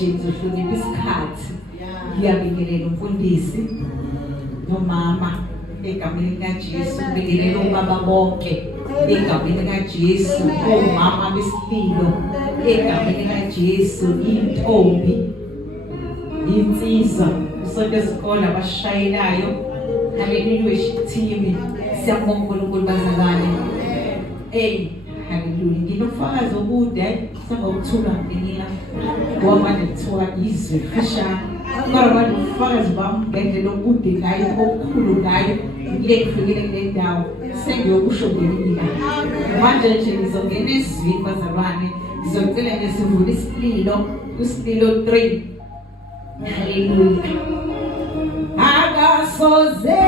nje ngizohlonipha isikhathi ngiyabingelela umfundisi nomama egameni likaJesu ngibingelela obaba bonke egameni likaJesu omama besililo egameni likaJesu intombi insizwa usonto esikole abashayelayo haleluya team siyabonga uNkulunkulu bazalwane haleluya nginofakazi okude sangokuthula nginika ngoba nethiwa izwe fishane kodwa ubufakazi bami ngendlela okude ngayo okukhulu ngayo ngike kufikele kule ndawo sengiyokusho ngenika manje nje ngizongena ezwini bazalwane ngizocela ngesivula isililo kusililo 3 haleluya akasoze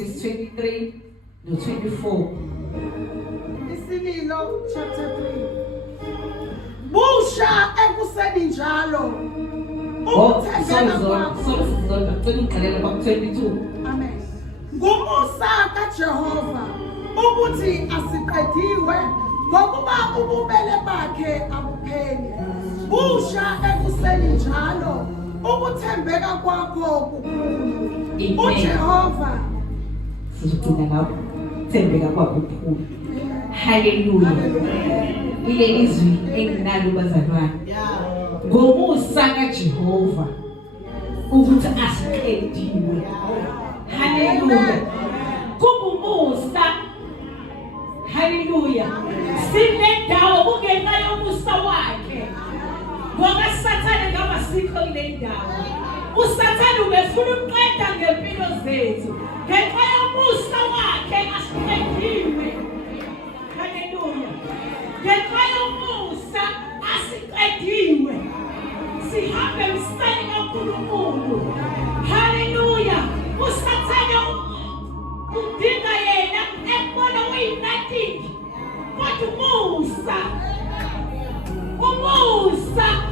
verse 23 no 24 Isililo chapter 3 Busha ekuseni njalo ukuthengela kwakho ngicela ba 22 Amen Ngumusa kaJehova ukuthi asiqediwe ngokuba ububele bakhe abupheli Busha ekuseni njalo ukuthembeka kwakho kukhulu uJehova sizogcina lapho thembeka kwakho kukhulu haleluya ile izwi enginalo bazalwane ngomusa kaJehova ukuthi asiqediwe haleluya kubumusa haleluya sinendawo kungenxa yomusa wakhe ngoba sathane ngaba sikho kule ndawo usathane ubefuna ukuqeda ngempilo zethu ngenxa yomusa wakhe asiqediwe haleluya ngenxa yomusa asiqediwe sihambe emseni kaNkulunkulu haleluya usathane udinga yena ekubona uyinathiki kodwa umusa